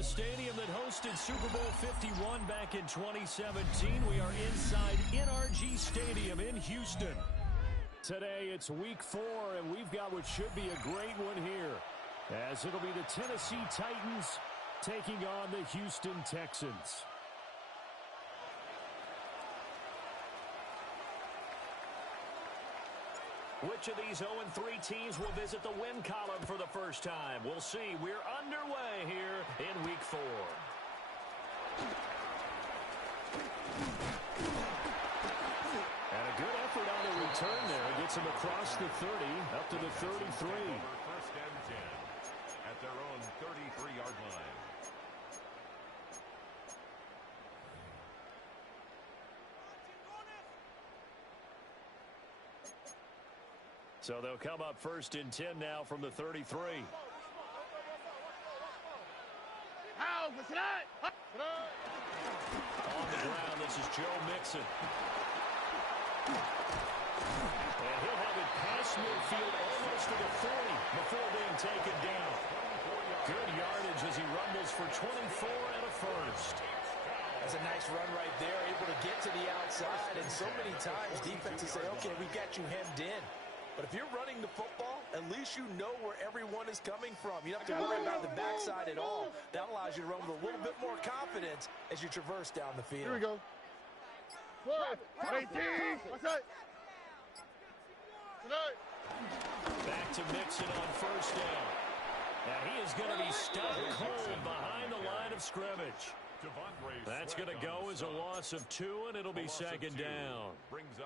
the stadium that hosted Super Bowl 51 back in 2017. We are inside NRG Stadium in Houston. Today it's week 4, and we've got what should be a great one here, as it'll be the Tennessee Titans taking on the Houston Texans. Which of these 0-3 teams will visit the win column for the first time? We'll see. We're underway here in week 4. And a good effort on the return there. Gets him across the 30, up to the 33. First and 10 at their own 33-yard line. So they'll come up first and 10 now from the 33. On the ground, this is Joe Mixon. And he'll have it past midfield almost to the 40 before being taken down. Good yardage as he rumbles for 24 and a first. That's a nice run right there, able to get to the outside. And so many times defenses say, okay, we got you hemmed in. But if you're running the football, at least you know where everyone is coming from. You don't have to worry about the backside at all. That allows you to run with a little bit more confidence as you traverse down the field. Here we go. 18. What's that? Back to Mixon on first down. And he is going to be stuck cold behind the line of scrimmage. That's going to go as a loss of 2, and it'll be second down.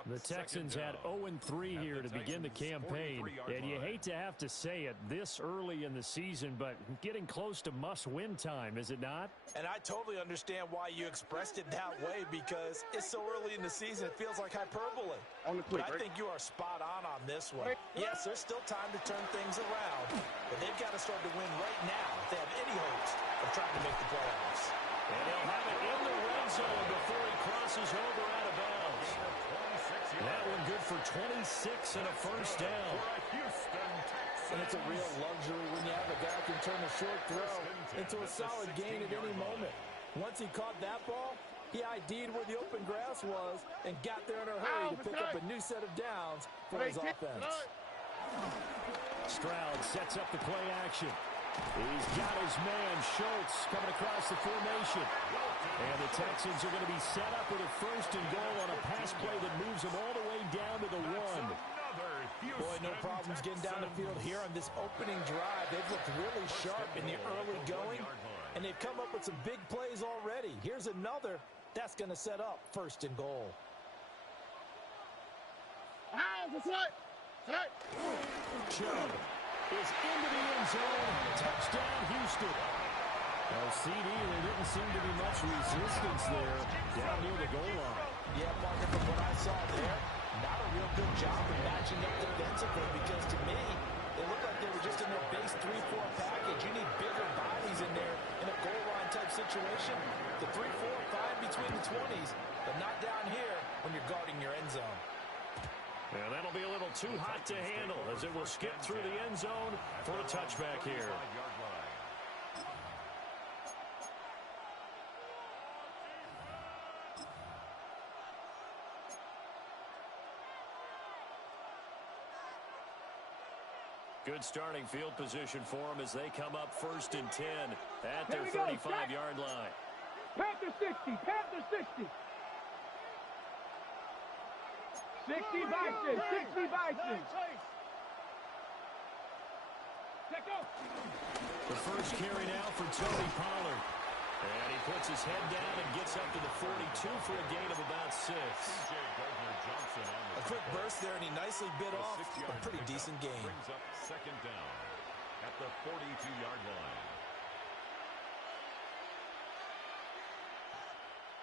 The Texans had 0-3 here to begin the campaign, and you hate to have to say it this early in the season, but getting close to must-win time, is it not? And I totally understand why you expressed it that way, because it's so early in the season, it feels like hyperbole. But I think you are spot on this one. Yes, there's still time to turn things around, but they've got to start to win right now if they have any hopes of trying to make the playoffs. And he'll have it in the red zone before he crosses over out of bounds. That one good for 26 and a first down. And it's a real luxury when you have a guy who can turn a short throw into a solid gain at any moment. Once he caught that ball, he ID'd where the open grass was and got there in a hurry to pick up a new set of downs for his offense. Stroud sets up the play action. He's got his man, Schultz, coming across the formation. And the Texans are going to be set up with a first and goal on a pass play that moves them all the way down to the 1. Boy, no problems getting down the field here on this opening drive. They've looked really sharp in the early going, and they've come up with some big plays already. Here's another that's going to set up first and goal. Chubb is into the end zone. Touchdown, Houston. Well, CD, there didn't seem to be much resistance there down near the goal line. Yeah, Parker, from what I saw there, not a real good job of matching up defensively, because to me, it looked like they were just in their base 3-4 package. You need bigger bodies in there in a goal line type situation. The 3-4, fine between the 20s, but not down here when you're guarding your end zone. And that'll be a little too hot to handle as it will skip through the end zone for a touchback here. Good starting field position for them as they come up first and 10 at their 35-yard line. Panther 60, Panther 60. 60 Bison, 60 Bison. The first carry now for Tony Pollard. And he puts his head down and gets up to the 42 for a gain of about 6. A quick burst there, and he nicely bit off a pretty decent gain. Brings up second down at the 42-yard line.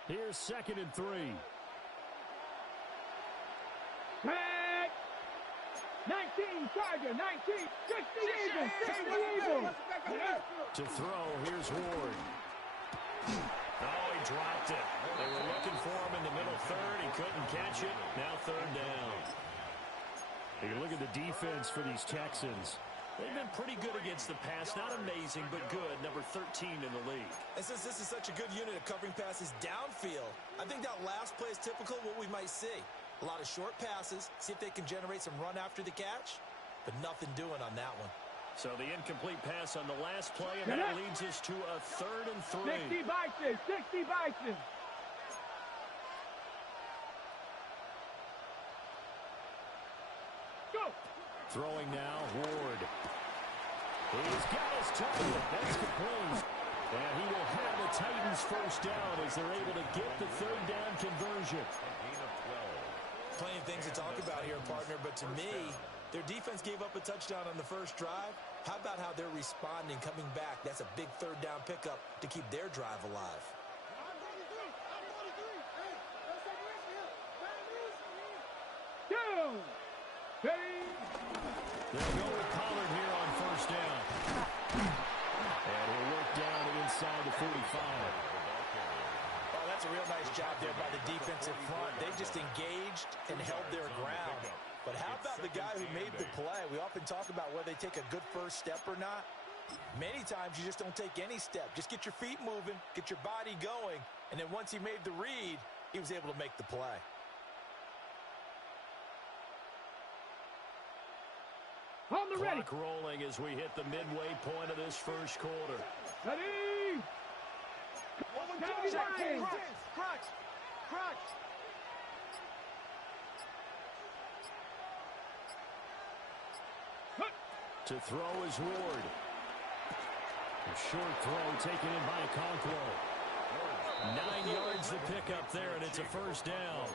Here's second and 3. 19, Tiger, 19, 60 Eagles, 60 Eagles. To throw, here's Ward. Oh, he dropped it. They were looking for him in the middle third. He couldn't catch it. Now third down. You look at the defense for these Texans. They've been pretty good against the pass. Not amazing, but good. Number 13 in the league. And since this is such a good unit of covering passes downfield, I think that last play is typical of what we might see. A lot of short passes, see if they can generate some run after the catch, but nothing doing on that one. So the incomplete pass on the last play, and that leads us to a 3rd and 3. 60 Bison, 60 Bison. Go. Throwing now, Ward. He's got his target. That's complete. And he will have the Titans first down as they're able to get the 3rd down conversion. Plenty of things to talk about here, partner, but to me, their defense gave up a touchdown on the first drive. How about how they're responding, coming back? That's a big 3rd down pickup to keep their drive alive. Down. Ready. They'll go with Pollard here on first down. And he'll work down and inside the 45. Oh, that's a real nice job there by the defensive front. They just engaged and held their ground. But how about the guy who made the play? We often talk about whether they take a good first step or not. Many times you just don't take any step. Just get your feet moving, get your body going, and then once he made the read, he was able to make the play. On the ready. Clock rolling as we hit the midway point of this first quarter. Ready. Crutch. To throw is Ward. A short throw taken in by Okonkwo. 9 yards to pick up there, and it's a first down.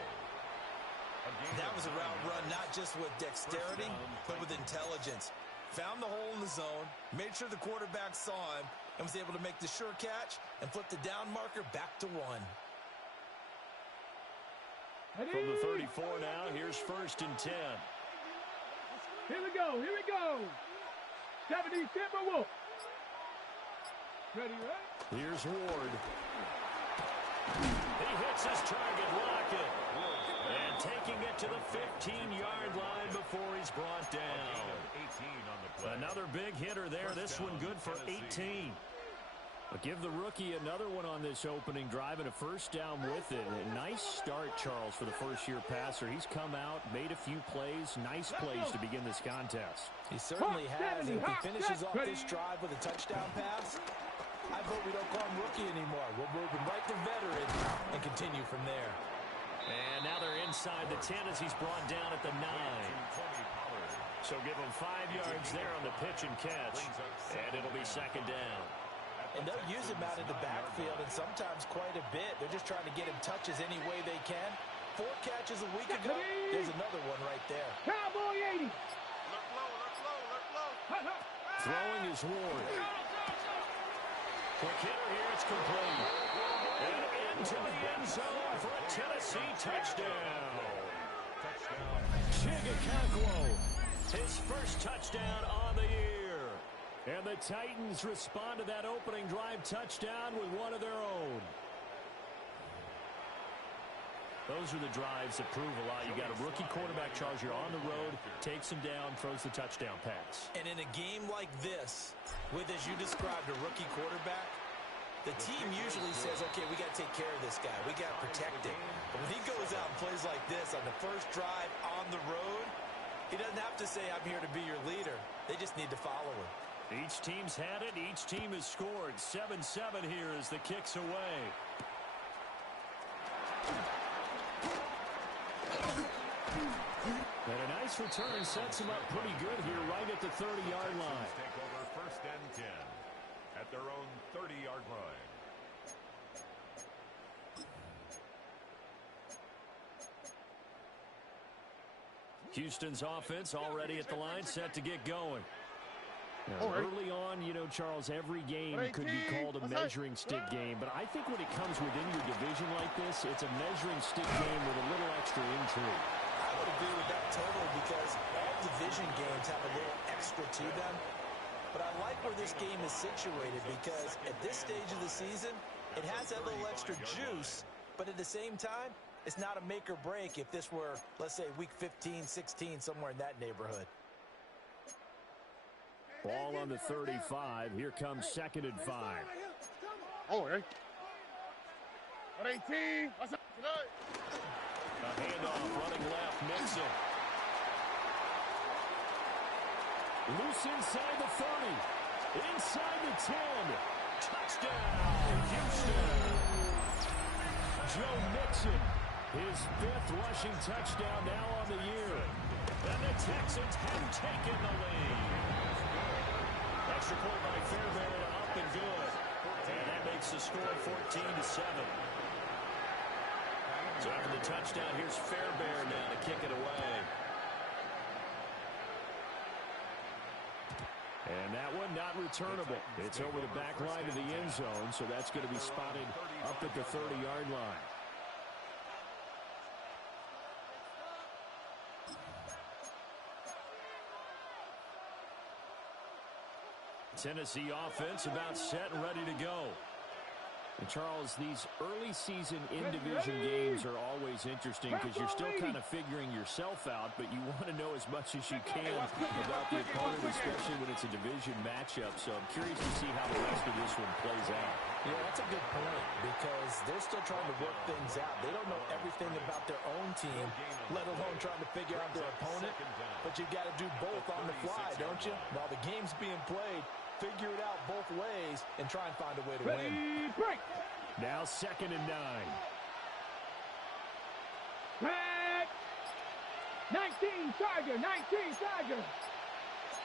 That was a route run not just with dexterity, but with intelligence. Found the hole in the zone, made sure the quarterback saw him, and was able to make the sure catch and flip the down marker back to 1. From the 34 now, here's 1st and 10. Here we go. 70 Timberwolves. Ready, right? Here's Ward. He hits his target, Lockett. And taking it to the 15-yard line before he's brought down. Another big hitter there. This one good for 18. But give the rookie another one on this opening drive and a first down with it. A nice start, Charles, for the first-year passer. He's come out, made a few plays, nice plays to begin this contest. He certainly has, and if he finishes off this drive with a touchdown pass, I vote we don't call him rookie anymore. We'll move him right to veteran and continue from there. And now they're inside the 10 as he's brought down at the 9. So give him 5 yards there on the pitch and catch, and it'll be 2nd down. And they'll use him out in the backfield, and sometimes quite a bit. They're just trying to get him touches any way they can. 4 catches a week ago. There's another one right there. Cowboy 80. Look low. Throwing is Ward. Quick hitter here, it's complete. And into the end zone for a Tennessee touchdown. Okonkwo, his first touchdown on the year. And the Titans respond to that opening drive touchdown with one of their own. Those are the drives that prove a lot. You got a rookie quarterback, Charles. You're on the road, takes him down, throws the touchdown pass. And in a game like this, with, as you described, a rookie quarterback, the team usually says, okay, we got to take care of this guy. We got to protect him. But when he goes out and plays like this on the first drive on the road, he doesn't have to say, I'm here to be your leader. They just need to follow him. Each team's had it. Each team has scored. 7-7 here as the kick's away. And a nice return sets him up pretty good here right at the 30-yard line. Take over 1st and 10 at their own 30-yard line. Houston's offense already at the line, set to get going. Now, early on, you know, Charles, every game could be called a measuring stick game, but I think when it comes within your division like this, it's a measuring stick game with a little extra intrigue. I would agree with that totally because all division games have a little extra to them. But I like where this game is situated because at this stage of the season, it has that little extra juice, but at the same time, it's not a make or break if this were, let's say, week 15, 16, somewhere in that neighborhood. Ball on the 35. Here comes 2nd and 5. Oh, hey. 18. A handoff, running left, Mixon. Loose inside the 30. Inside the 10. Touchdown, Houston. Joe Mixon, his 5th rushing touchdown now on the year. And the Texans have taken the lead. Extra point by Fairbairn, up and good. And that makes the score 14-7. So after the touchdown, here's Fairbairn now to kick it away. And that one not returnable. It's over the back line of the end zone, so that's going to be spotted up at the 30-yard line. Tennessee offense about set and ready to go. And Charles, these early season in-division games are always interesting because you're still kind of figuring yourself out, but you want to know as much as you can about the opponent, especially when it's a division matchup. So I'm curious to see how the rest of this one plays out. Yeah, that's a good point because they're still trying to work things out. They don't know everything about their own team, let alone trying to figure out their opponent. But you got to do both on the fly, don't you? While the game's being played, figure it out both ways and try and find a way to win. Break. Now 2nd and 9. Back. 19 Tiger. 19 Tiger.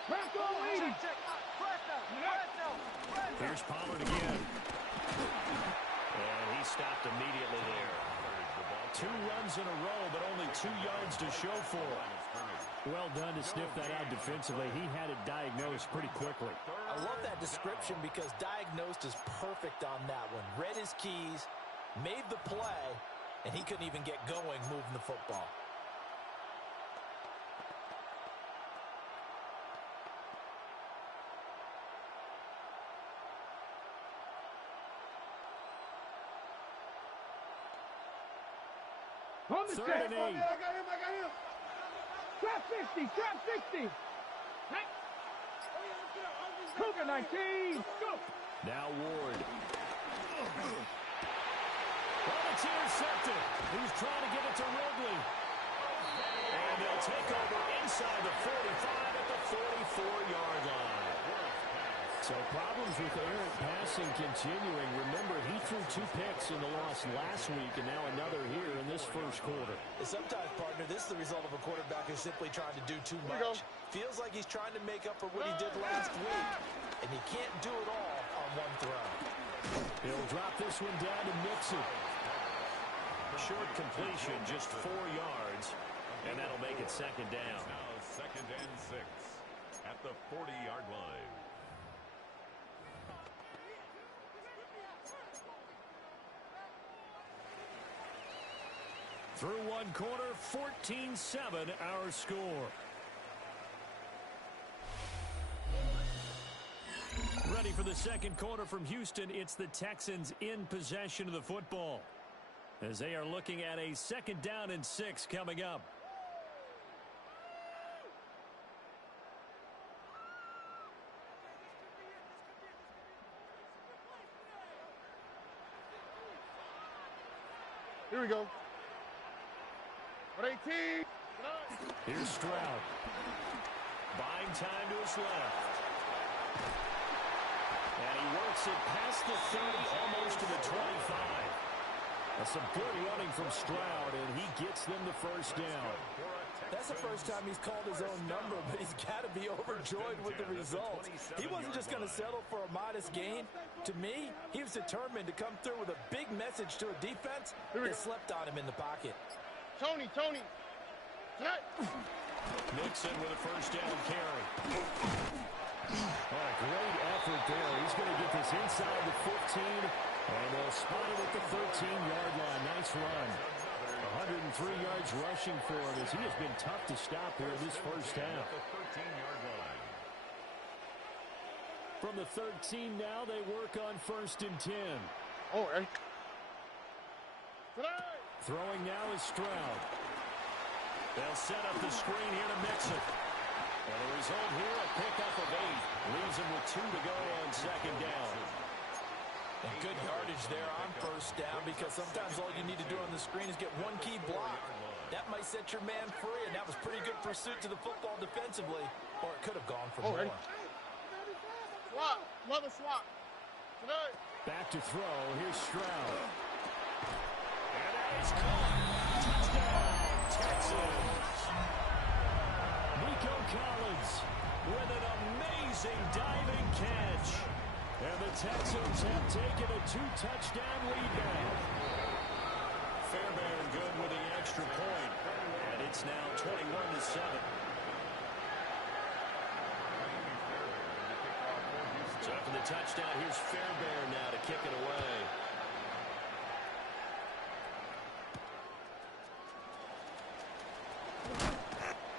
Bronco 80. Here's Pollard again. And he stopped immediately there. 2 runs in a row, but only 2 yards to show for it. Well done to sniff that out defensively. He had it diagnosed pretty quickly. I love that description because diagnosed is perfect on that one. Read his keys, made the play, and he couldn't even get going moving the football. On the 3rd and 8. I got him. Trap 60. Cougar 19. Go. Now Ward. Well, it's intercepted. He was trying to get it to Ridley. And they'll take over inside the 45 at the 44-yard line. So problems with errant passing continuing. Remember, he threw 2 picks in the loss last week, and now another here in this first quarter. Sometimes, partner, this is the result of a quarterback who's simply trying to do too much. Feels like he's trying to make up for what he did last week, and he can't do it all on one throw. He'll drop this one down to Mixon. Short completion, just 4 yards, and that'll make it 2nd down. Now 2nd and 6 at the 40-yard line. Through one quarter, 14-7 our score. Ready for the second quarter from Houston. It's the Texans in possession of the football as they are looking at a 2nd down and 6 coming up. Here we go. 18. Here's Stroud. Buying time to his left. And he works it past the 30, almost to the 25. That's some good running from Stroud, and he gets them the first down. That's the first time he's called his own number, but he's got to be overjoyed with the results. He wasn't just going to settle for a modest gain. To me, he was determined to come through with a big message to a defense that slept on him in the pocket. Tony. Mixon with a first down carry. Oh, great effort there. He's going to get this inside the 15, and they'll spot it at the 13-yard line. Nice run. 103 yards rushing for him as he has been tough to stop here this first half. From the 13 now, they work on 1st and 10. Oh, hey. Throwing now is Stroud. They'll set up the screen here to Mixon. And the result here, a pickup of 8. Leaves him with 2 to go on second down. And good yardage there on first down, because sometimes all you need to do on the screen is get one key block. That might set your man free, and that was pretty good pursuit to the football defensively, or it could have gone for more. Swap. Love a swap. Tonight. Back to throw. Here's Stroud. And that is caught. Touchdown, Texans. Nico Collins with an amazing diving catch. And the Texans have taken a 2-touchdown lead back. Fairbairn good with the extra point. And it's now 21-7. So after the touchdown, here's Fairbairn now to kick it away.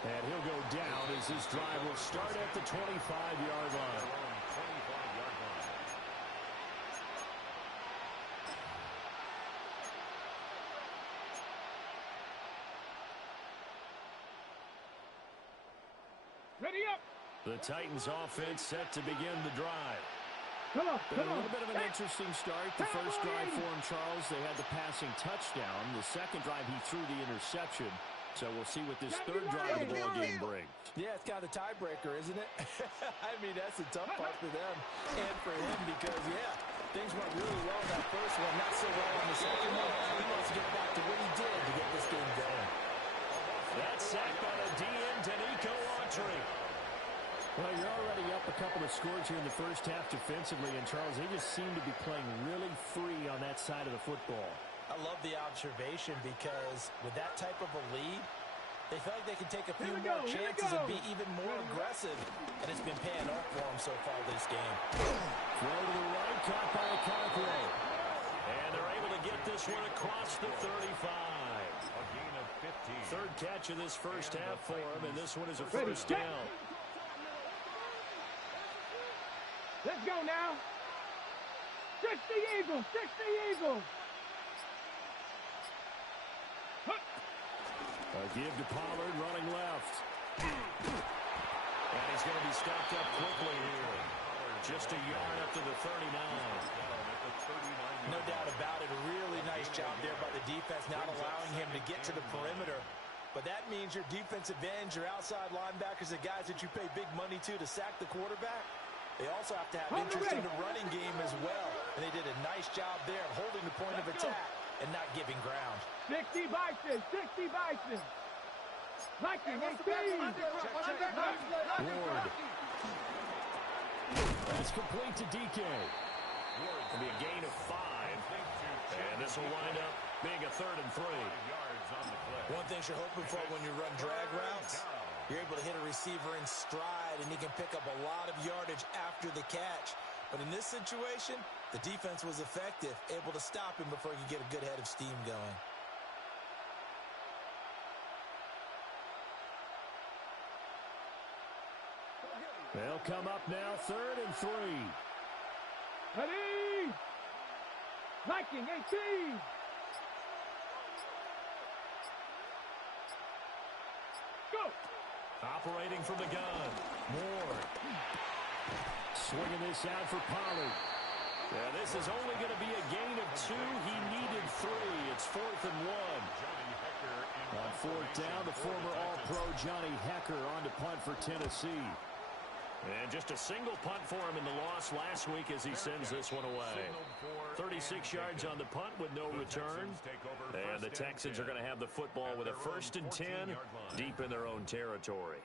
And he'll go down as this drive will start at the 25-yard line. Ready up. The Titans offense set to begin the drive. Come on, Been come a on. little bit of an interesting start. The first drive for him, Charles, they had the passing touchdown. The second drive, he threw the interception. So we'll see what this third drive of the ball game brings. Yeah, it's kind of the tiebreaker, isn't it? I mean, that's the tough part for them and for him because, yeah, things went really well in that first one, not so well on the second one. He wants to get back to what he did to get this game going. That's sacked by the DN, Danico Autry. Well, you're already up a couple of scores here in the first half defensively, and Charles, they just seem to be playing really free on that side of the football. I love the observation because with that type of a lead, they feel like they can take a few more chances and be even more aggressive, and it's been paying off for them so far this game. Throw to the right, caught by Okonkwo. And they're able to get this one across the 35. A gain of 15. Third catch of this first half for him, and this one is a first down. Let's go now. 60 Eagles, 60 Eagles. A give to Pollard running left. And he's going to be stopped up quickly here. Just a yard up to the 39. No doubt about it. A really nice job there by the defense, not allowing him to get to the perimeter. But that means your defensive ends, your outside linebackers, the guys that you pay big money to sack the quarterback, they also have to have interest in the running game as well. And they did a nice job there of holding the point of attack and not giving ground. 60 Bison, 60 Bison. Viking, 18. Ward. That's complete to DK. It'll be a gain of 5. And this will wind up being a 3rd and 3. One thing you're hoping for when you run drag routes, you're able to hit a receiver in stride, and he can pick up a lot of yardage after the catch. But in this situation, the defense was effective, able to stop him before he could get a good head of steam going. They'll come up now, 3rd and 3. Ready. Viking, 18. Go. Operating from the gun. Ward. Swinging this out for Pollard. Yeah, this is only going to be a gain of 2. He needed 3. It's 4th and 1. On 4th down, the former All-Pro Johnny Hecker on to punt for Tennessee. And just a single punt for him in the loss last week as he sends this one away. 36 yards on the punt with no return. And the Texans are going to have the football with a 1st and 10 deep in their own territory.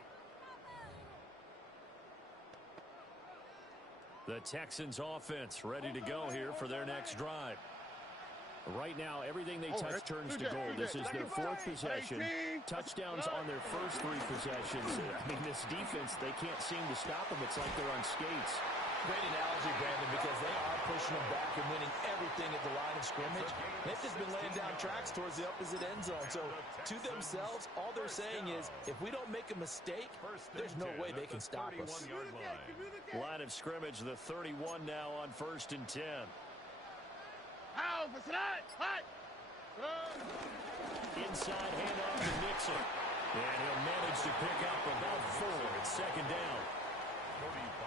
The Texans offense ready to go here for their next drive. Right now, everything they touch turns to gold. This is their 4th possession. Touchdowns on their first 3 possessions. I mean, this defense, they can't seem to stop them. It's like they're on skates. Great analogy, Brandon, because they are pushing them back and winning everything at the line of scrimmage. They've just been laying down tracks towards the opposite end zone. So, to themselves, all they're saying is, if we don't make a mistake, there's no way they can stop us. Line of scrimmage, the 31 now on 1st and 10. Inside handoff to Nixon. And he'll manage to pick up about 4. It's second down.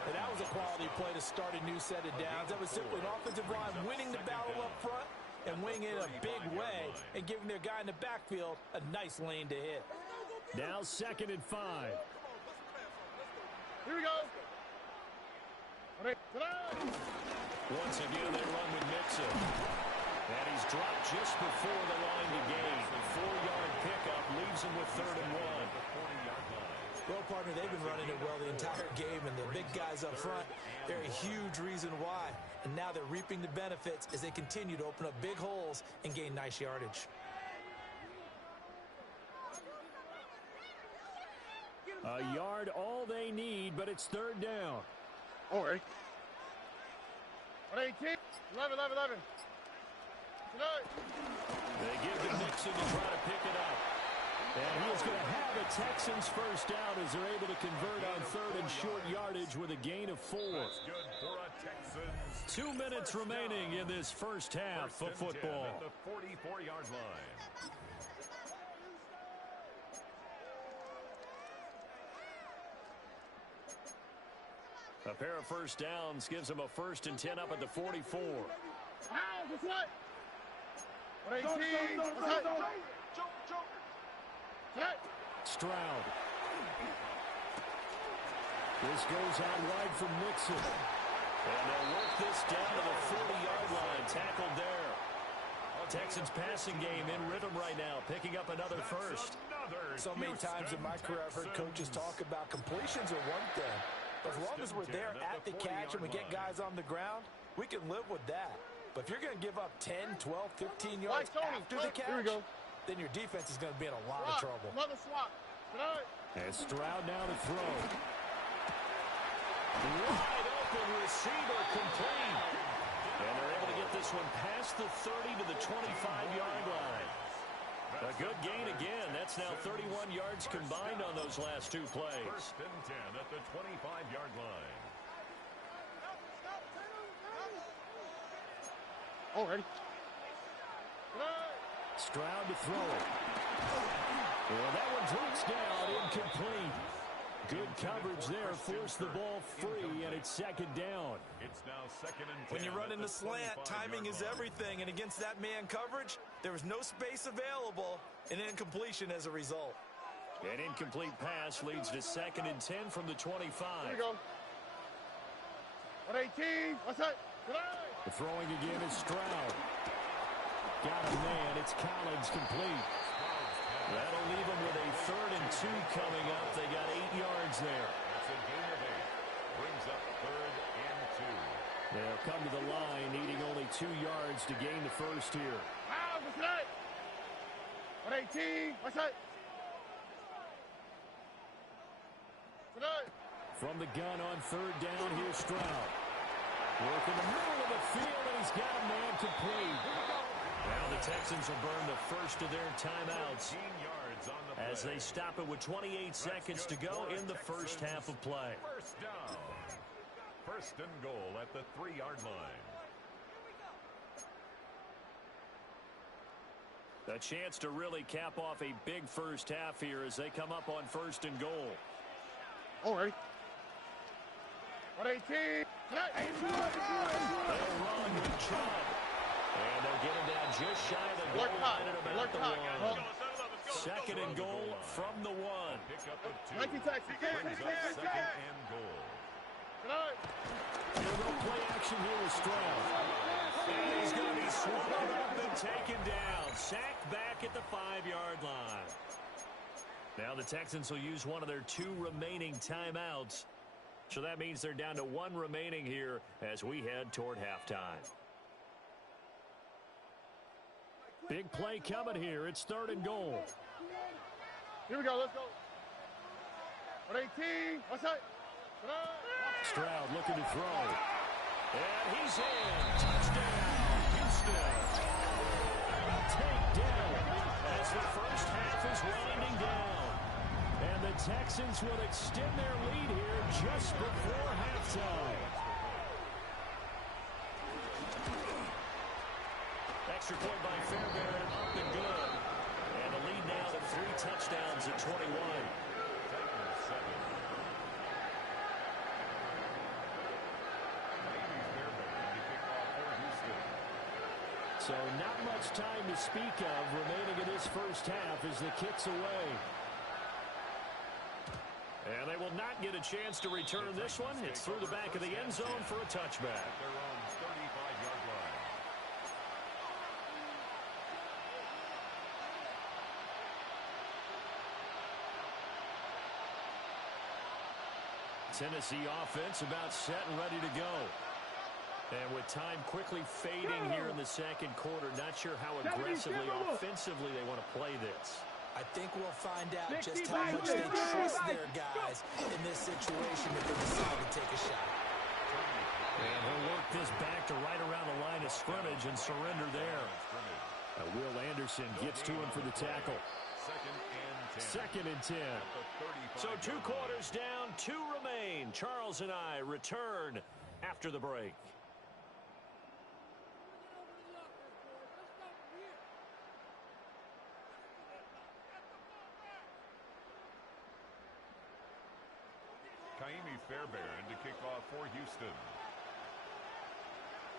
And that was a quality play to start a new set of downs. That was simply an offensive line winning the battle up front and winning it in a big way and giving their guy in the backfield a nice lane to hit. Now 2nd and 5. Here we go. Once again, they run with Mixon. And he's dropped just before the line to gain. A 4-yard pickup leaves him with 3rd and 1. Well, partner, they've been running it well the entire game, and the big guys up front, they're a huge reason why. And now they're reaping the benefits as they continue to open up big holes and gain nice yardage. A yard all they need, but it's 3rd down. All right. 118. 11. They give to Mixon to try to pick it up. And he is going to have a Texans first down as they're able to convert on 3rd and short yardage with a gain of 4. 2 minutes remaining in this first half of football. At the 44-yard line. A pair of first downs gives him a 1st and 10 up at the 44. What's what? 118. Stroud. This goes out wide from Mixon. And they'll work this down to the 40-yard line. Tackled there. Texans passing game in rhythm right now, picking up another first. So many times in my career I've heard coaches talk about completions are one thing. As long as we're there at the catch and we get guys on the ground, we can live with that. But if you're going to give up 10, 12, 15 yards after the catch, then your defense is going to be in a lot of trouble. Another swap. And Stroud now to throw. Wide open receiver complete. And they're able to get this one past the 30 to the 25-yard line. A good gain again. That's now 31 yards combined on those last 2 plays. 1st and 10 at the 25-yard line. Already. Stroud to throw it. Well, that one drifts down, incomplete. Good coverage there, forced the ball free, and it's 2nd down. It's now 2nd and 10. When you run in the slant, timing is everything, and against that man coverage, there was no space available, and incompletion as a result. An incomplete pass leads to 2nd and 10 from the 25. Here we go. 118. What's that? The throwing again is Stroud. Got a man. It's Collins complete. That'll leave them with a 3rd and 2 coming up. They got 8 yards there. That's a gain of 8. Brings up 3rd and 2. They'll come to the line, needing only 2 yards to gain the first here. What's that? 118. What's that? From the gun on 3rd down, here's Stroud. Work in the middle of the field, and he's got a man complete. Now the Texans will burn the first of their timeouts as they stop it with 28 seconds to go in the first half of play. First down. 1st and goal at the 3-yard line. A chance to really cap off a big first half here as they come up on 1st and goal. Already. 118. They'll run with Chubb. And they'll get him down just shy of the goal line at about the 1. 2nd and goal from the 1. Pick up a 2. Nike taxi. Brings up 2nd and goal. They'll go play action here with Stroud. And he's going to be swallowed up and taken down. Sacked back at the 5-yard line. Now the Texans will use one of their 2 remaining timeouts. So that means they're down to 1 remaining here as we head toward halftime. Big play coming here. It's 3rd and goal. Here we go. Let's go. 118. What's that? Stroud looking to throw. And he's in. Touchdown, Houston. Takedown as the first half is winding down. And the Texans will extend their lead here just before halftime. Extra point by Fairbairn, up and good. And the lead now to 3 touchdowns at 21. So not much time to speak of remaining in this first half as the kick's away. And they will not get a chance to return this one. It's through the back of the end zone for a touchback. At their own 35-yard line. Tennessee offense about set and ready to go. And with time quickly fading here in the second quarter, not sure how aggressively, offensively they want to play this. I think we'll find out just how much they trust their guys in this situation if they decide to take a shot. And he'll work this back to right around the line of scrimmage and surrender there. Will Anderson gets to him for the tackle. Second and 10. So 2 quarters down, 2 remain. Charles and I return after the break. Fairbairn to kick off for Houston.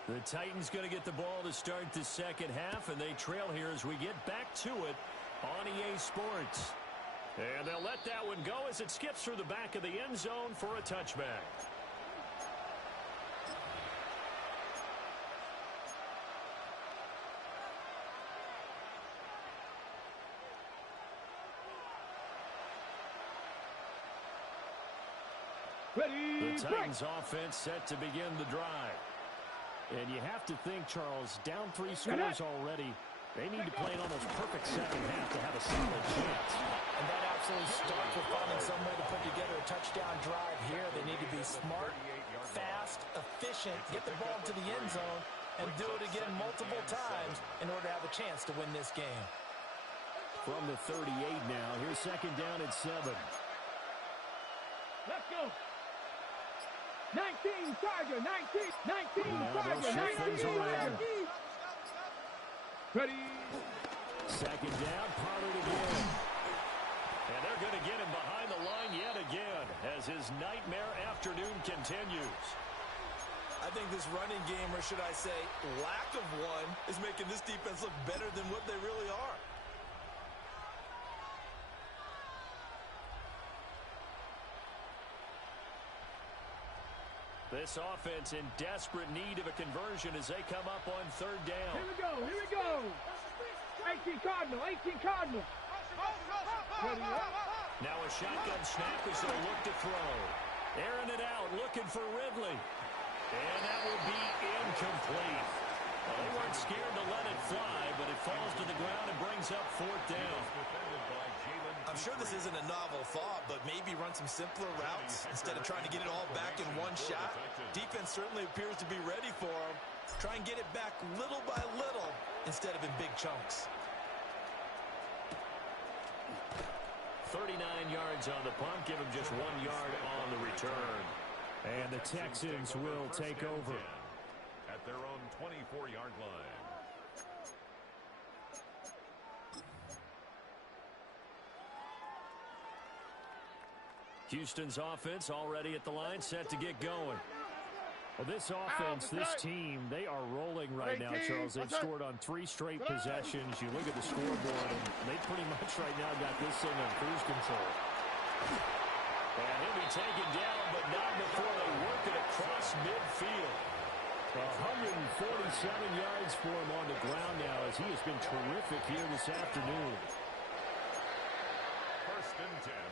The Titans going to get the ball to start the second half, and they trail here as we get back to it on EA Sports. And they'll let that one go as it skips through the back of the end zone for a touchback. The Titans offense set to begin the drive. And you have to think, Charles, down 3 scores already. They need to play an almost perfect second half to have a solid chance. And that absolutely starts with finding some way to put together a touchdown drive here. They need to be smart, fast, efficient, get the ball to the end zone, and do it again multiple times in order to have a chance to win this game. From the 38 now, here's second down at 7. Let's go. 19 Tiger, 19 Tiger, 19 Tiger. Ready. Second down, Pollard again. And they're going to get him behind the line yet again as his nightmare afternoon continues. I think this running game, or should I say lack of one, is making this defense look better than what they really are. This offense in desperate need of a conversion as they come up on third down. Here we go. 18 Cardinal. Now a shotgun snap as they'll look to throw. Airing it out, looking for Ridley. And that will be incomplete. Well, they weren't scared to let it fly, but it falls to the ground and brings up fourth down. I'm sure this isn't a novel thought, but maybe run some simpler routes instead of trying to get it all back in one shot. Defense certainly appears to be ready for them. Try and get it back little by little instead of in big chunks. 39 yards on the punt, give him just 1 yard on the return. And the Texans will take over at their own 24-yard line. Houston's offense already at the line, set to get going. Well, this offense, this team, they are rolling right now, Charles. They've scored on 3 straight possessions. You look at the scoreboard, and they pretty much right now got this thing on cruise control. And he'll be taken down, but not before they work it across midfield. 147 yards for him on the ground now as he has been terrific here this afternoon.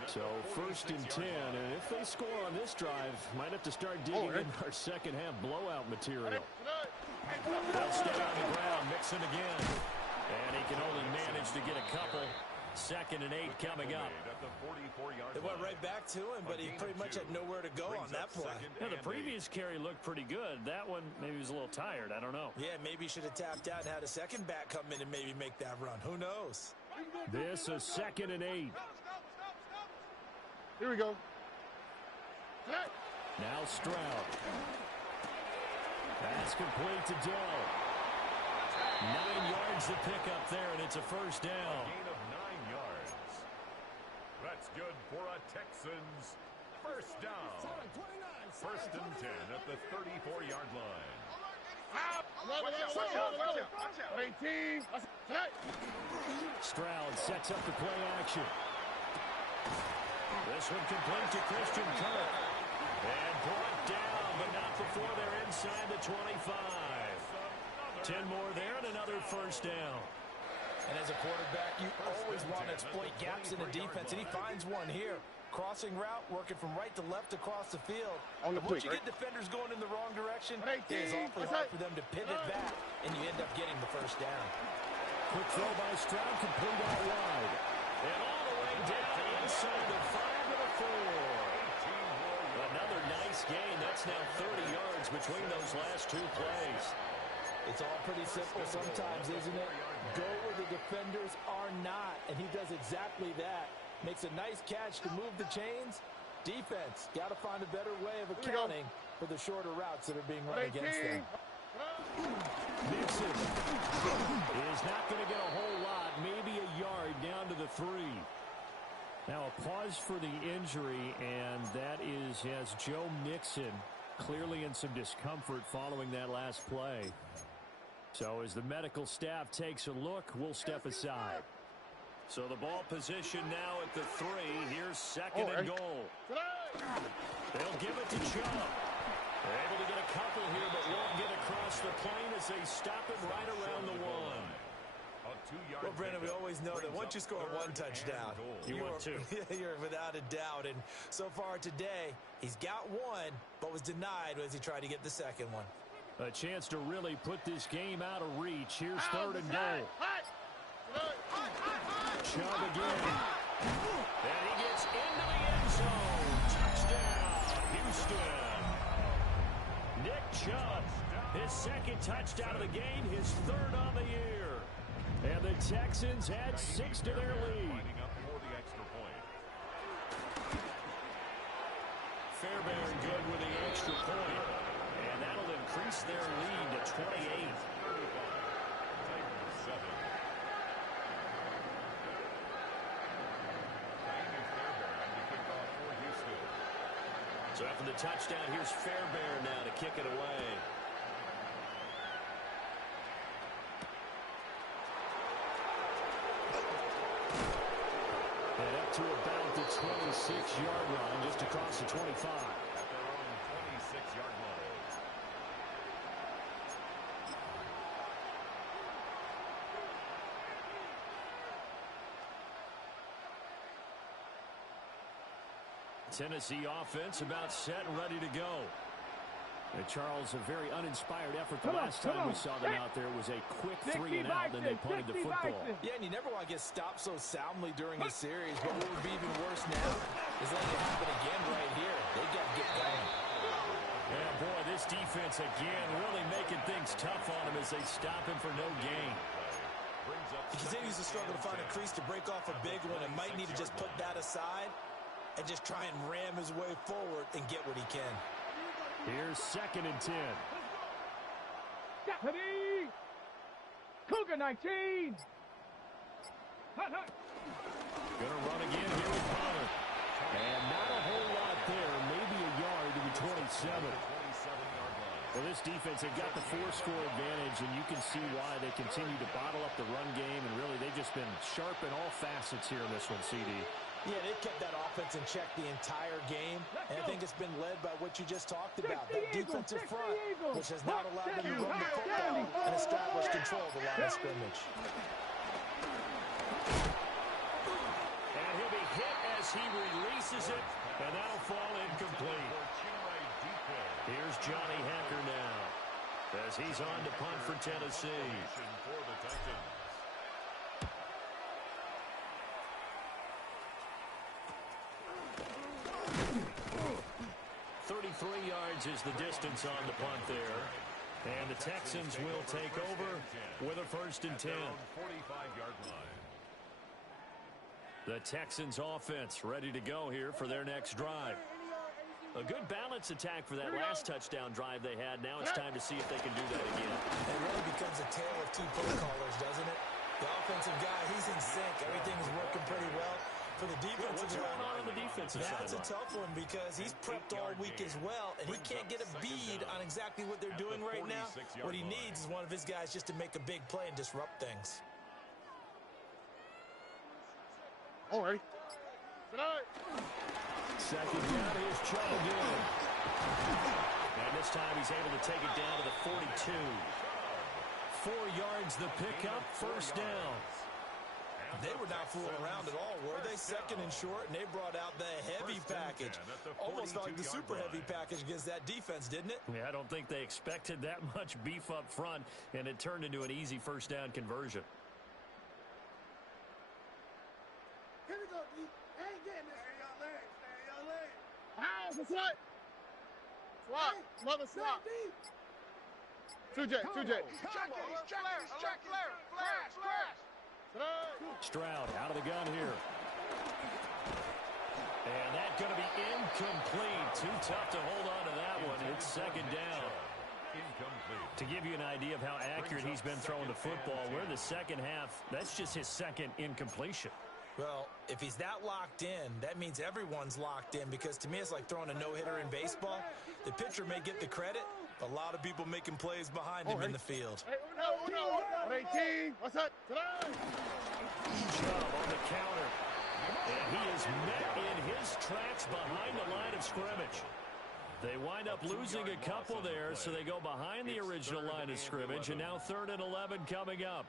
So first and 10, and if they score on this drive, might have to start digging in our second half blowout material. They'll stay on the ground, mix it again. And he can only manage to get a couple. Second and 8 coming up. It went right back to him, but he pretty much had nowhere to go on that play. Yeah, the previous carry looked pretty good. That one, maybe he was a little tired. I don't know. Yeah, maybe he should have tapped out and had a second back come in and maybe make that run. Who knows? This is second and 8. Here we go. Now Stroud. Pass complete to Dell. 9 yards to pick up there, and it's a first down. A gain of 9 yards. That's good for a Texans first down. First and 10 at the 34-yard line. Watch out. 18. Stroud sets up the play action. This one complete to Christian Kirk. And brought down, but not before they're inside the 25. 10 more there and another first down. And as a quarterback, you always want to exploit gaps in the defense, and he finds one here. Crossing route, working from right to left across the field. On the Once you right. get defenders going in the wrong direction, it is awfully hard for them to pivot back, and you end up getting the first down. Quick throw by Stroud, complete out wide. And all the way down inside the 5 and a 4. Another nice gain. That's now 30 yards between those last two plays. It's all pretty simple sometimes, isn't it? Go where the defenders are not, and he does exactly that. Makes a nice catch to move the chains. Defense, got to find a better way of accounting for the shorter routes that are being run against them. Mixon is not going to get a whole lot, maybe a yard down to the 3. Now a pause for the injury, and that is as Joe Mixon clearly in some discomfort following that last play. So as the medical staff takes a look, we'll step aside. So the ball position now at the 3. Here's second and goal. They'll give it to Chubb. They're able to get a couple here, but won't get across the plane as they stop him right around the 1. Well, Brandon, we always know that once you score one touchdown, you want two. You're without a doubt. And so far today, he's got one, but was denied as he tried to get the second one. A chance to really put this game out of reach. Here's third and goal. Chubb again. And he gets into the end zone. Touchdown, Houston. Nick Chubb, his second touchdown of the game, his third on the year. And the Texans add 6 to their lead. Fairbairn good with the extra point. And that'll increase their lead to 28. So after the touchdown, here's Fairbairn now to kick it away. And up to about the 26-yard line, just across the 25. At their own 26-yard line. Tennessee offense about set and ready to go. And Charles, a very uninspired effort the last time we saw them out there was a quick 3 and out, then they punted the football. Yeah, and you never want to get stopped so soundly during a series, but what would be even worse now is letting it happen again right here. They got to get going. Yeah, boy, this defense again really making things tough on him as they stop him for no gain. He continues to struggle to find a crease to break off a big one and might need to just put that aside and just try and ram his way forward and get what he can. Here's second and 10. Deputy! Cougar 19! Hut, hut. Gonna run again here with Pollard. And not a whole lot there. Maybe a yard to the 27. Well, this defense, they've got the 4-score advantage, and you can see why they continue to bottle up the run game, and really they've just been sharp in all facets here in this one, CD. Yeah, they've kept that offense in check the entire game, and I think it's been led by what you just talked about, that defensive front, which has not allowed them to run the football and establish control of the line of scrimmage. And he'll be hit as he releases it, and that'll fall incomplete. Here's Johnny Hacker now, as he's on to punt for Tennessee. 33 yards is the distance on the punt there. And the Texans will take over with a 1st and 10. 45-yard line. The Texans offense ready to go here for their next drive. A good balance attack for that last touchdown drive they had. Now it's time to see if they can do that again. It really becomes a tale of two play callers, doesn't it? The offensive guy, he's in sync. Everything is working pretty well. for the defensive What's going on the defensive side? That's a tough one because he's prepped all week as well, and he can't get a bead on exactly what they're doing right now. What he needs is one of his guys just to make a big play and disrupt things. All right. Second down, here's Chubb again. And this time he's able to take it down to the 42. 4 yards the pickup, first down. They were not fooling around at all, were they? Second and short, and they brought out the heavy package. Almost like the super heavy package against that defense, didn't it? Yeah, I don't think they expected that much beef up front, and it turned into an easy first down conversion. Here we go, D. I ain't getting this. Stay your leg. Stay your leg. House, what's up? Swap. Mother swap. 2J. Check. Stroud out of the gun here. And that's going to be incomplete. Too tough to hold on to that one. It's second down. Incomplete. To give you an idea of how accurate he's been throwing the football, we're in the second half. That's just his second incompletion. Well, if he's that locked in, that means everyone's locked in, because to me it's like throwing a no-hitter in baseball. The pitcher may get the credit, but a lot of people making plays behind him in the field. Hey, no. 18. What's up? Chubb on the counter. And he is met in his tracks behind the line of scrimmage. They wind up losing a couple there, so they go behind the original line of scrimmage, and now 3rd and 11 coming up.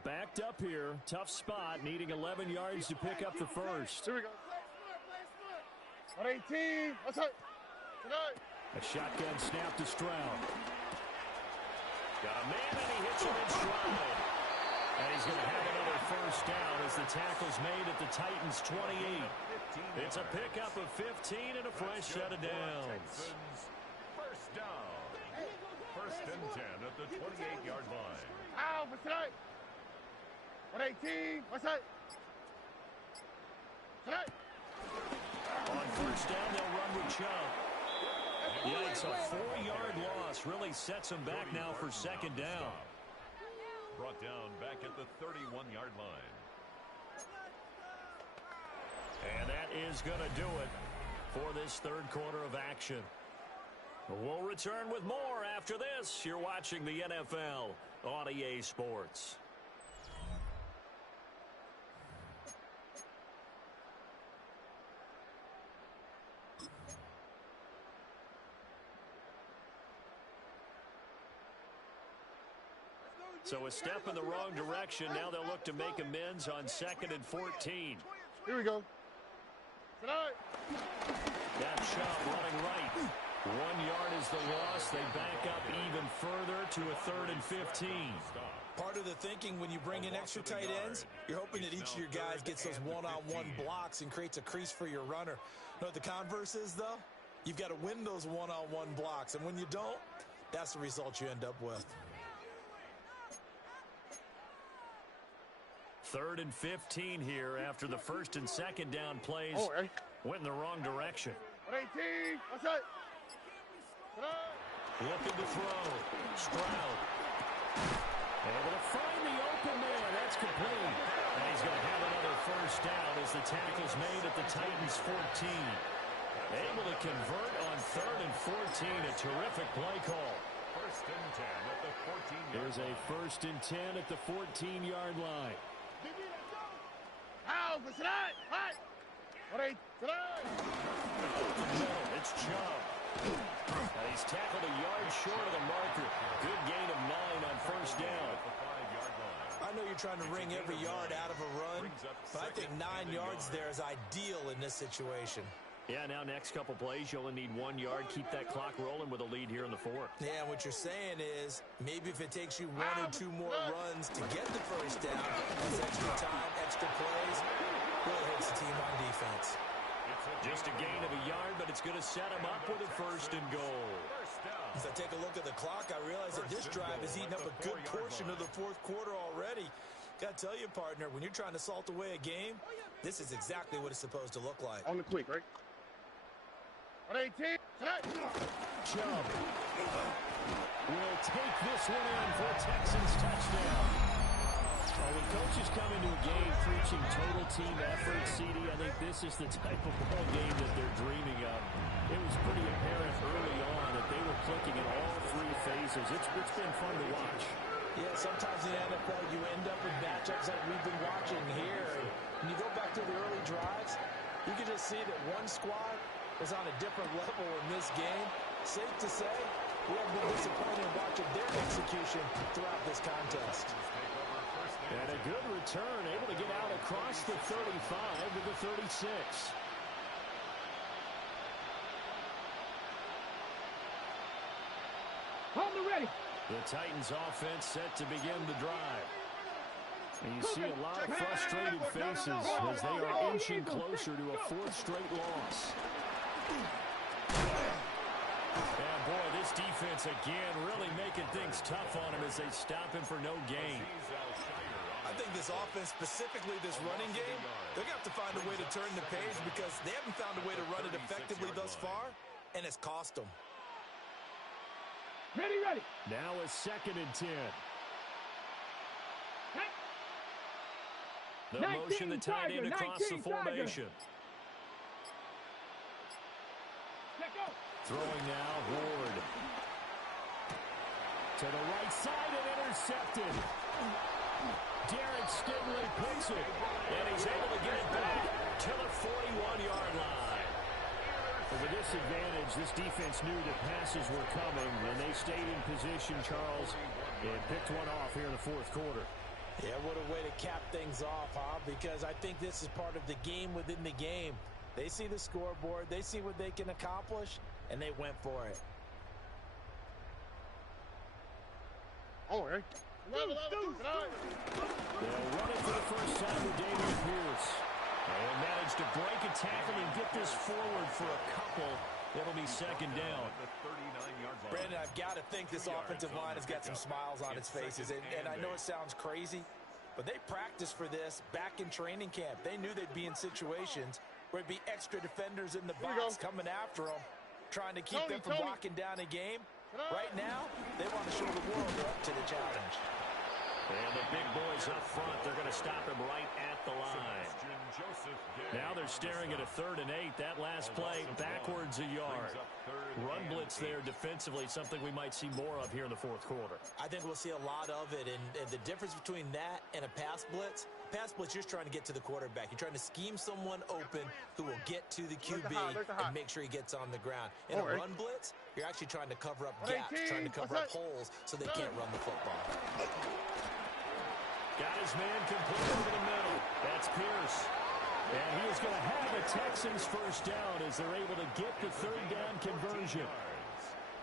Backed up here, tough spot, needing 11 yards to pick up the first. Here we go. 18. What's up? A shotgun snap to Stroud. Got a man, and he hits him in stride. And he's going to have another first down as the tackle's made at the Titans' 28. It's a pickup of 15 and a fresh set of downs. First down. 1st and 10 at the 28-yard line. Ow, what's up? 18. What's up? On first down, they'll run with Chubb. Yikes, a 4-yard loss really sets him back now for second down. Brought down back at the 31-yard line. And that is going to do it for this third quarter of action. We'll return with more after this. You're watching the NFL on EA Sports. So a step in the wrong direction. Now they'll look to make amends on 2nd and 14. Here we go. That Chubb running right. 1 yard is the loss. They back up even further to a 3rd and 15. Part of the thinking when you bring in extra tight ends, you're hoping that each of your guys gets those one-on-one blocks and creates a crease for your runner. You know what the converse is, though? You've got to win those one-on-one blocks, and when you don't, that's the result you end up with. 3rd and 15 here after the 1st and 2nd down plays went in the wrong direction. 18. What's up? Looking to throw. Stroud. Able to find the open man. That's complete. And he's going to have another first down as the tackle's made at the Titans' 14. Able to convert on 3rd and 14. A terrific play call. 1st and 10 at the 14-yard line. Here's a 1st and 10 at the 14-yard line. How? What's up? What? It's Chubb. And he's tackled a yard short of the marker. Good gain of 9 on first down. I know you're trying to wring every yard out of a run, but I think 9 yards there is ideal in this situation. Yeah, now next couple plays, you only need 1 yard. Keep that clock rolling with a lead here in the 4th. Yeah, what you're saying is maybe if it takes you 1 or 2 more runs to get the first down, that's extra time, extra plays, really hurts the team on defense. Just a gain of a yard, but it's going to set him up with a 1st and goal. As I take a look at the clock, I realize that this drive has eaten up a good portion of the 4th quarter already. Got to tell you, partner, when you're trying to salt away a game, this is exactly what it's supposed to look like. On the quick, right? 18. Tonight. Chubb will take this one in for a Texans touchdown. When coaches come into a game preaching total team effort, CD, I think this is the type of ball game that they're dreaming of. It was pretty apparent early on that they were clicking in all three phases. It's been fun to watch. Yeah, sometimes in the NFL you end up with matchups like we've been watching here. When you go back to the early drives, you can just see that one squad was on a different level in this game. Safe to say, we have been disappointed in watching their execution throughout this contest. And a good return, able to get out across the 35 to the 36. Hold the ready. The Titans offense set to begin the drive. And you see a lot of frustrated faces as they are inching closer to a fourth straight loss. And boy, this defense again really making things tough on him as they stop him for no gain. I think this offense, specifically this running game, they're going to have to find a way to turn the page because they haven't found a way to run it effectively thus far, and it's cost them. Ready. Now a 2nd and 10. The motion, the tight end across the formation. Throwing now, Ward. To the right side and intercepted. Darren Stingley picks it, and he's able to get it back to the 41-yard line. With this advantage, this defense knew that passes were coming, and they stayed in position, Charles, and picked one off here in the fourth quarter. Yeah, what a way to cap things off, huh? Because I think this is part of the game within the game. They see the scoreboard, they see what they can accomplish, and they went for it. Oh, hey. They'll run it for the first time with Dameon Pierce. And manage to break a tackle and get this forward for a couple. It'll be 2nd down. Brandon, I've got to think this offensive line has got some smiles on its faces. And I know it sounds crazy, but they practiced for this back in training camp. They knew they'd be in situations where it'd be extra defenders in the box coming after them, trying to keep them from locking down a game. Right now, they want to show the world they're up to the challenge. And the big boys up front, they're going to stop him right at the line. Now they're staring at a 3rd and 8. That last play, backwards a yard. Run blitz there defensively, something we might see more of here in the fourth quarter. I think we'll see a lot of it, and the difference between that and a pass blitz, you're just trying to get to the quarterback. You're trying to scheme someone open who will get to the QB and make sure he gets on the ground. In a run blitz, you're actually trying to cover up gaps, trying to cover up holes so they can't run the football. Got his man complete over the middle. That's Pierce. And he is going to have a Texans first down as they're able to get the 3rd down conversion.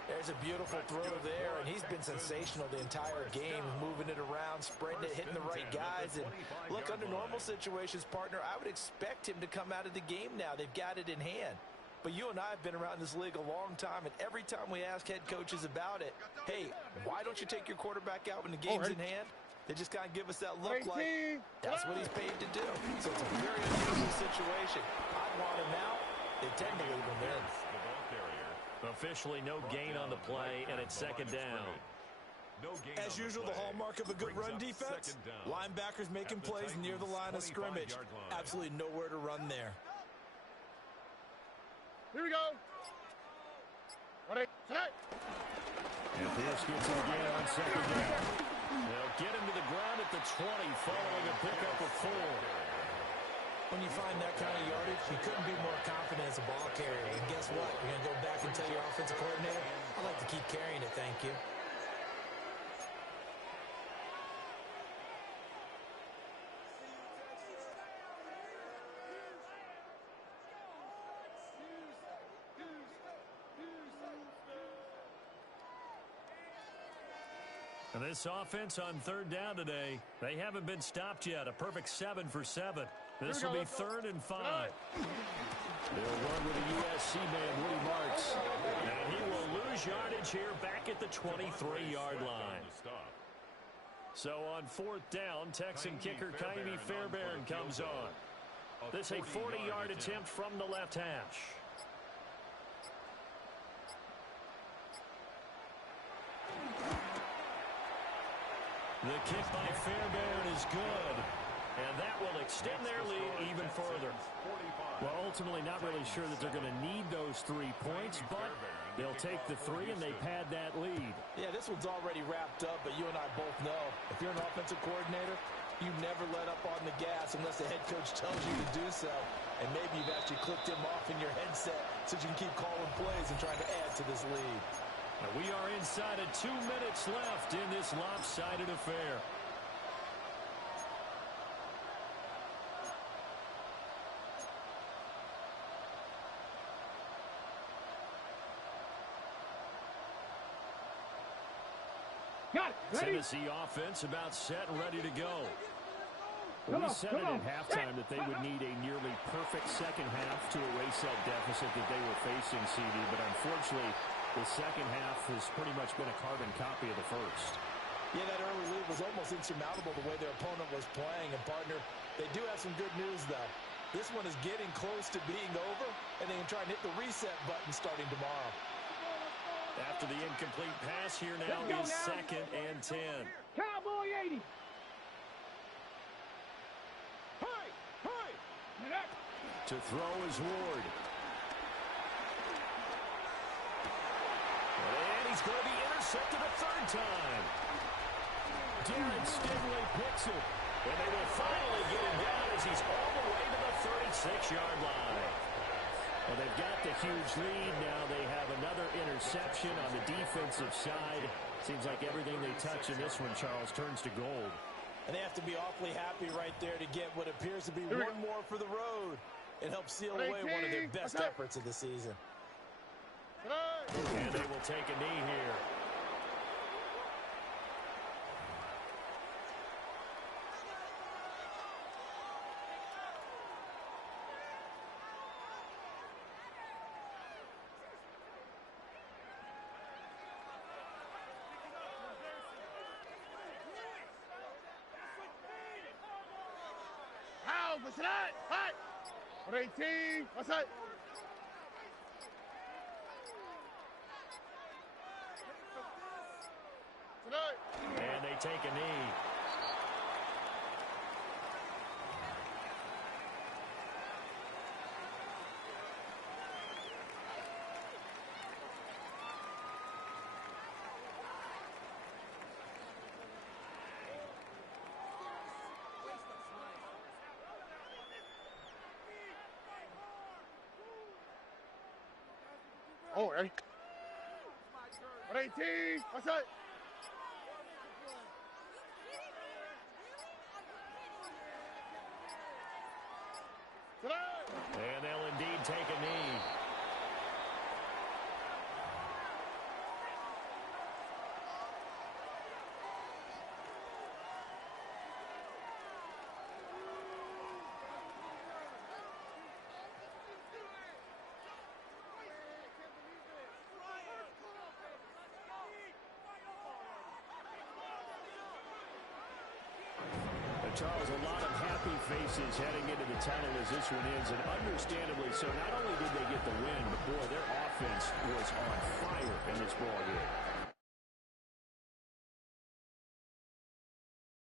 There's a beautiful throw there, and he's been sensational the entire game, moving it around, spreading it, hitting the right guys. And look, under normal situations, partner, I would expect him to come out of the game now. They've got it in hand. But you and I have been around this league a long time, and every time we ask head coaches about it, hey, why don't you take your quarterback out when the game's in hand? They just kind of give us that look like that's what he's paid to do. So it's a very unusual situation. I'd want him out. They tend to leave him in. Officially no gain on the play, and it's 2nd down. As usual, the hallmark of a good run defense, linebackers making plays near the line of scrimmage. Absolutely nowhere to run there. Here we go. Ready, set. And Pierce gets it again on 2nd down. They'll get him to the ground at the 20, following a pickup of 4. When you find that kind of yardage, you couldn't be more confident as a ball carrier. And guess what? You're going to go back and tell your offensive coordinator, I'd like to keep carrying it, thank you. And this offense on 3rd down today, they haven't been stopped yet. A perfect 7 for 7. This will be 3rd and 5. They'll run with a USC man, Woody Marks. And he will lose yardage here back at the 23-yard line. So on 4th down, Texan kicker Kaimi Fairbairn comes on. This a 40-yard attempt from the left hash. The kick by Fairbairn is good. And that will extend their lead even further. Well, ultimately, not really sure that they're going to need those 3 points, but they'll take the 3 and they pad that lead. Yeah, this one's already wrapped up, but you and I both know if you're an offensive coordinator, you never let up on the gas unless the head coach tells you to do so. And maybe you've actually clicked him off in your headset so you can keep calling plays and trying to add to this lead. Now we are inside of 2 minutes left in this lopsided affair. Got it. Ready? Tennessee offense about set and ready to go. Come We on, said come it on. at halftime that they would need a nearly perfect second half to erase that deficit that they were facing, CD. But unfortunately, the second half has pretty much been a carbon copy of the first. Yeah, that early lead was almost insurmountable the way their opponent was playing. And, partner, they do have some good news, though. This one is getting close to being over, and they can try and hit the reset button starting tomorrow. After the incomplete pass, here now is 2nd and 10. Cowboy 80. Hey! Hey! To throw is Ward. And he's going to be intercepted a 3rd time. Darren Stingley picks it. And they will finally get him down as he's all the way to the 36-yard line. Well, they've got the huge lead. Now they have another interception on the defensive side. Seems like everything they touch in this one, Charles, turns to gold. And they have to be awfully happy right there to get what appears to be one more for the road. It helps seal away one of their best efforts of the season. And they will take a knee here. How? What's that? Hey! 18. What's that? And they take a knee. Oh, hey. 18. What's that? And they'll indeed take a knee. Charles, a lot of happy faces heading into the tunnel as this one ends, and understandably so. Not only did they get the win, but boy, their offense was on fire in this ball game.